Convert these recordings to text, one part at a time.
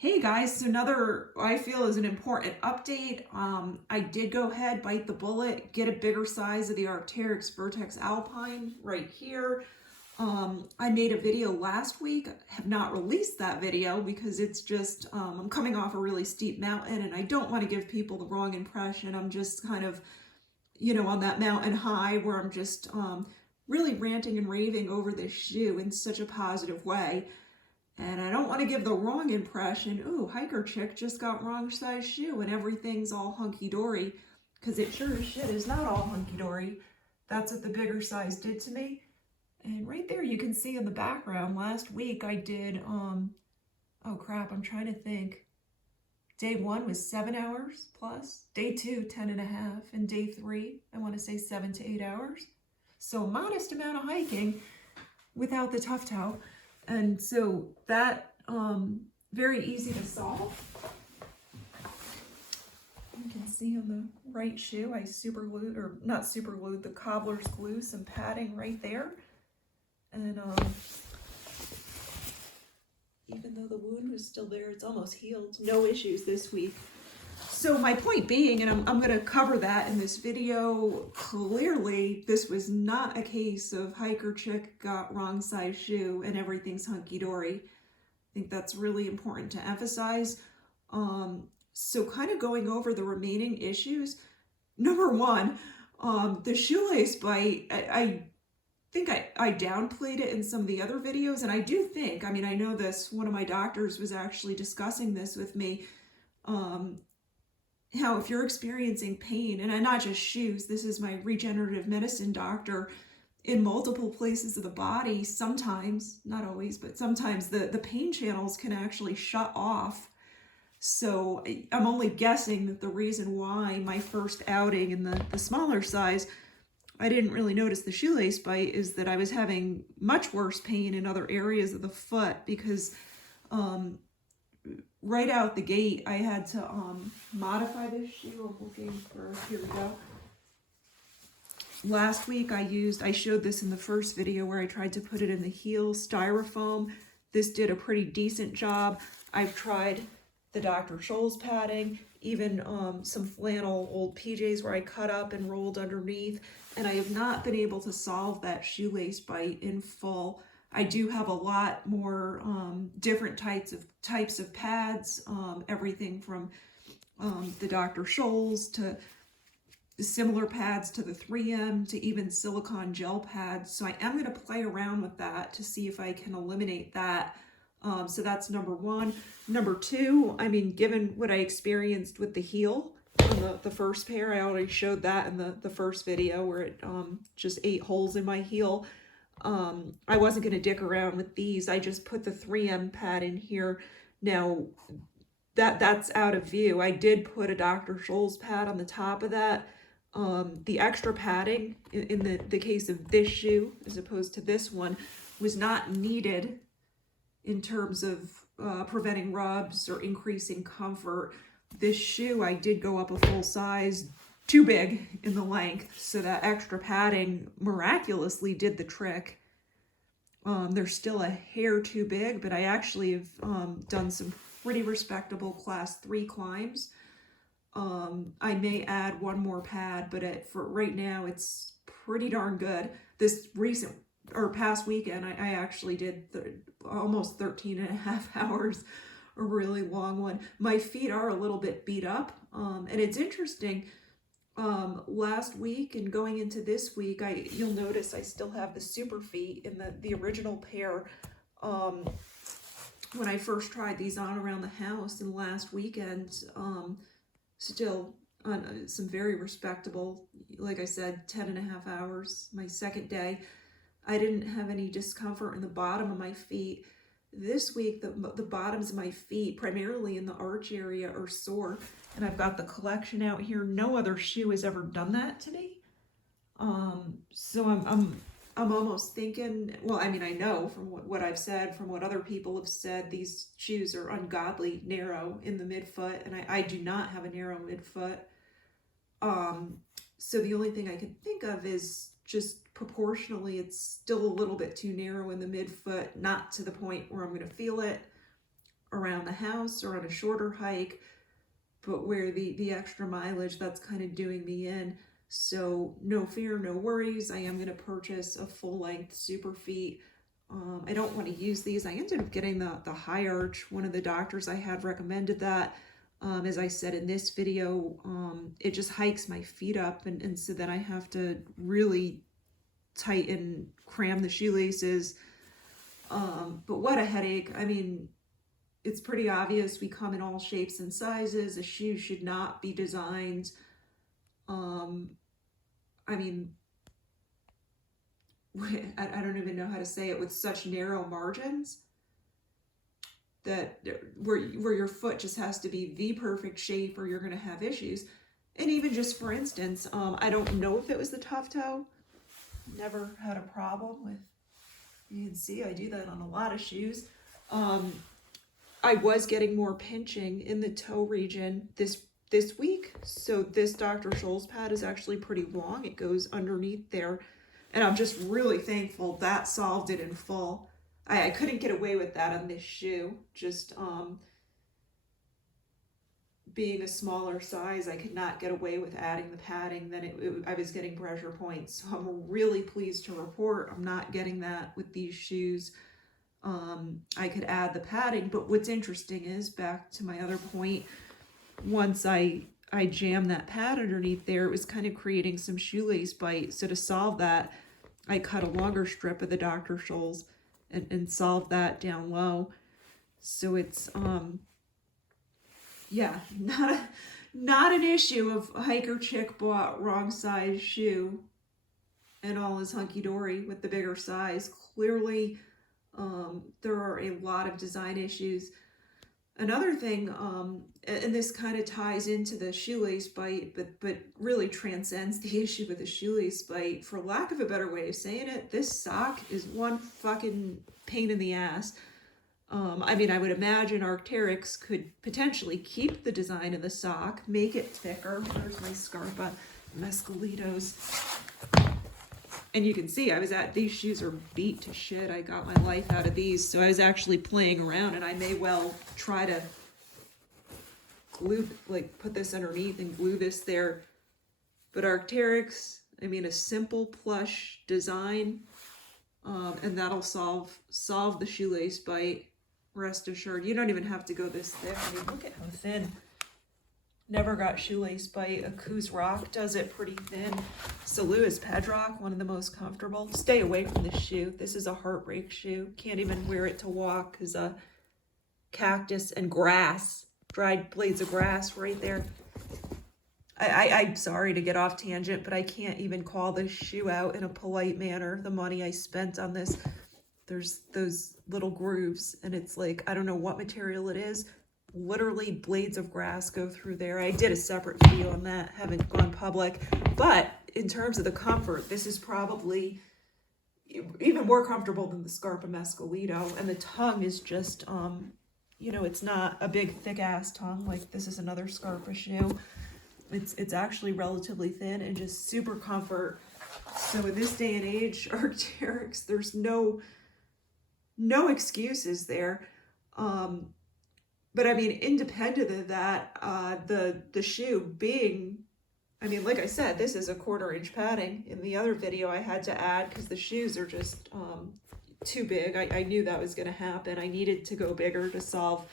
Hey guys, so another I feel is an important update. I did go ahead, bite the bullet, get a bigger size of the Arc'Teryx Vertex Alpine right here. I made a video last week, have not released that video because it's just, I'm coming off a really steep mountain and I don't want to give people the wrong impression. I'm just kind of, on that mountain high where I'm just really ranting and raving over this shoe in such a positive way. And I don't want to give the wrong impression, ooh, hiker chick just got wrong size shoe and everything's all hunky-dory, because it sure as shit is not all hunky-dory. That's what the bigger size did to me. And right there you can see in the background, last week I did, oh crap, I'm trying to think. Day 1 was 7 hours plus, day 2, 10.5, and day 3, I want to say 7 to 8 hours. So a modest amount of hiking without the tough toe. And so that, very easy to solve. You can see on the right shoe, I super glued, or not super glued, the cobbler's glue, some padding right there. And even though the wound was still there, it's almost healed. No issues this week. So my point being, and I'm going to cover that in this video, clearly this was not a case of hiker chick got wrong size shoe and everything's hunky-dory. I think that's really important to emphasize. So kind of going over the remaining issues. Number one, the shoelace bite, I think I downplayed it in some of the other videos, and I do think, I mean, I know this, one of my doctors was actually discussing this with me, how if you're experiencing pain, and not just shoes, this is my regenerative medicine doctor, in multiple places of the body, sometimes, not always, but sometimes the pain channels can actually shut off. So I'm only guessing that the reason why my first outing in the smaller size, I didn't really notice the shoelace bite, is that I was having much worse pain in other areas of the foot because right out the gate, I had to modify this shoe. I'm looking for, here we go. Last week I showed this in the first video where I tried to put it in the heel, styrofoam. This did a pretty decent job. I've tried the Dr. Scholl's padding, even some flannel old PJs where I cut up and rolled underneath, and I have not been able to solve that shoelace bite in full. I do have a lot more different types of pads, everything from the Dr. Scholl's to similar pads to the 3M to even silicone gel pads. So I am going to play around with that to see if I can eliminate that. So that's number one. Number two, I mean, given what I experienced with the heel on the first pair, I already showed that in the first video where it just ate holes in my heel. I wasn't going to dick around with these. I just put the 3M pad in here. Now that's out of view. I did put a Dr. Scholl's pad on the top of that. The extra padding in the case of this shoe, as opposed to this one, was not needed in terms of preventing rubs or increasing comfort. This shoe, I did go up a full size, too big in the length, so that extra padding miraculously did the trick. They're still a hair too big, but I actually have done some pretty respectable class 3 climbs. I may add one more pad, but for right now, it's pretty darn good. This recent or past weekend, I actually did almost 13.5 hours, a really long one. My feet are a little bit beat up, and it's interesting. Last week and going into this week, you'll notice I still have the super feet in the original pair. When I first tried these on around the house, and last weekend, still on some very respectable, like I said, 10.5 hours, my second day. I didn't have any discomfort in the bottom of my feet. This week, the bottoms of my feet, primarily in the arch area, are sore. And I've got the collection out here. No other shoe has ever done that to me. So I'm almost thinking, well, I mean, I know from what I've said, from what other people have said, these shoes are ungodly narrow in the midfoot, and I do not have a narrow midfoot. So the only thing I can think of is just proportionally, it's still a little bit too narrow in the midfoot, not to the point where I'm going to feel it. around the house or on a shorter hike, but where the extra mileage, that's kind of doing me in. So no fear, no worries. I am going to purchase a full-length super feet. I don't want to use these. I ended up getting the high arch. One of the doctors I had recommended that. As I said in this video, it just hikes my feet up, and so then I have to really tighten, cram the shoelaces. But what a headache. I mean, it's pretty obvious we come in all shapes and sizes. A shoe should not be designed, I mean, I don't even know how to say it, with such narrow margins that where your foot just has to be the perfect shape or you're going to have issues. And even just for instance, I don't know if it was the tuft toe. Never had a problem with, you can see I do that on a lot of shoes. I was getting more pinching in the toe region this week. So this Dr. Scholl's pad is actually pretty long. It goes underneath there. And I'm just really thankful that solved it in full. I couldn't get away with that on this shoe. Just being a smaller size, I could not get away with adding the padding. Then I was getting pressure points. So I'm really pleased to report I'm not getting that with these shoes. I could add the padding, but what's interesting is, back to my other point, once I jammed that pad underneath there, it was kind of creating some shoelace bite. So to solve that, I cut a longer strip of the Dr. Scholl's and solved that down low. So it's yeah, not an issue of hiker chick bought wrong size shoe and all is hunky-dory with the bigger size. Clearly there are a lot of design issues. Another thing, and this kind of ties into the shoelace bite, but really transcends the issue with the shoelace bite, for lack of a better way of saying it, this sock is one fucking pain in the ass. I mean, I would imagine Arc'Teryx could potentially keep the design of the sock, make it thicker. There's my Scarpa Mescalitos. And you can see these shoes are beat to shit. I got my life out of these. So I was actually playing around, and I may well try to glue, like put this underneath and glue this there. But Arc'Teryx, I mean, a simple plush design, and that'll solve the shoelace bite. Rest assured. You don't even have to go this thick. I mean, look at how thin. Never got shoelace bite. A Kuz Rock does it pretty thin. Salua's Pedrock, one of the most comfortable. Stay away from this shoe. This is a heartbreak shoe. Can't even wear it to walk because cactus and grass, dried blades of grass right there. I'm sorry to get off tangent, but I can't even call this shoe out in a polite manner. The money I spent on this, there's those little grooves, and it's like, I don't know what material it is. Literally blades of grass go through there. I did a separate video on that, haven't gone public. But in terms of the comfort, this is probably even more comfortable than the Scarpa Mescalito. And the tongue is just, you know, it's not a big thick ass tongue like this is another Scarpa shoe. It's actually relatively thin and just super comfort. So in this day and age, Arc'Teryx, there's no excuses there. But I mean, independent of that, the shoe being, I mean, like I said, this is a 1/4 inch padding. In the other video I had to add because the shoes are just too big. I knew that was going to happen. I needed to go bigger to solve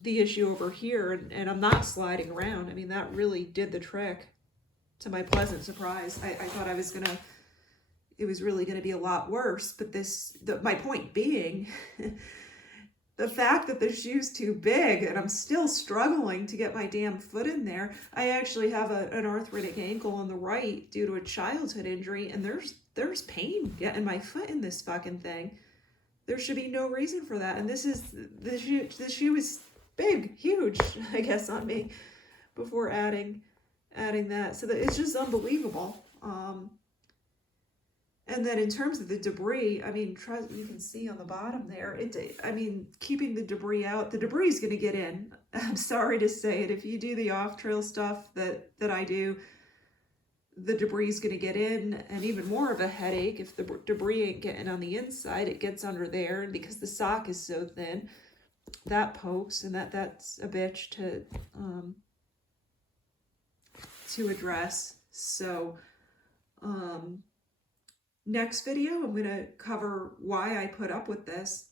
the issue over here, and I'm not sliding around. I mean, that really did the trick, to my pleasant surprise. I thought it was really going to be a lot worse, but my point being, the fact that the shoe's too big and I'm still struggling to get my damn foot in there. I actually have an arthritic ankle on the right due to a childhood injury, and there's pain getting my foot in this fucking thing. There should be no reason for that. And the shoe is big, huge, I guess, on me before adding that. So it's just unbelievable. And then in terms of the debris, I mean, you can see on the bottom there, I mean, keeping the debris out, the debris is going to get in. I'm sorry to say it. If you do the off-trail stuff that I do, the debris is going to get in, and even more of a headache if the debris ain't getting on the inside. It gets under there, and because the sock is so thin, that pokes, and that's a bitch to address. So next video, I'm going to cover why I put up with this.